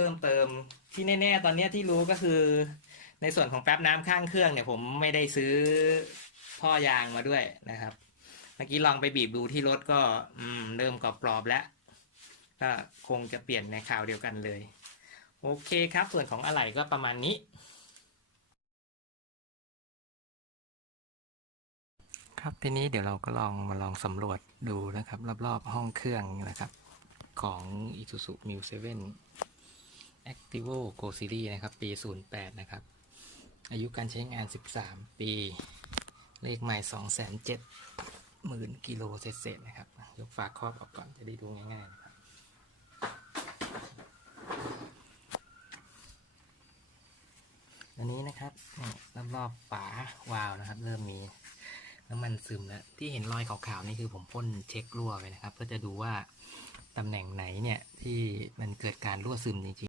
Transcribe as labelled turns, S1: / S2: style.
S1: พิ่มเติมที่แน่ๆตอนนี้ที่รู้ก็คือ ในส่วนของแป๊บน้ำข้างเครื่องเนี่ย ผมไม่ได้ซื้อท่อยางมาด้วยนะครับ เมื่อกี้ลองไปบีบดูที่รถก็อืมเริ่มกรอบๆแล้วก็คงจะเปลี่ยนในข่าวเดียวกันเลย โอเคครับ ส่วนของอะไหล่ก็ประมาณนี้ ครับทีนี้เดี๋ยวเราก็ลองมาลองสำรวจดูนะครับ รอบๆห้องเครื่องนะครับ ของ Isuzu m u 7 Activo Go Series นะครับ ปี 08 นะครับ อายุการใช้งาน 13 ปี เลขใหม่207หมื่นกิโลเศษนะครับ ยกฝาครอบออกก่อนจะได้ดูง่ายๆนะครับอันนี้นะครับรอบๆฝาวาล์วนะครับ เริ่มมีน้ำมันซึมแล้ว ที่เห็นรอยขาวๆนี่คือผมพ่นเช็ครั่วไปนะครับ เพื่อจะดูว่าตำแหน่งไหนเนี่ยที่มันเกิดการรั่วซึมจริง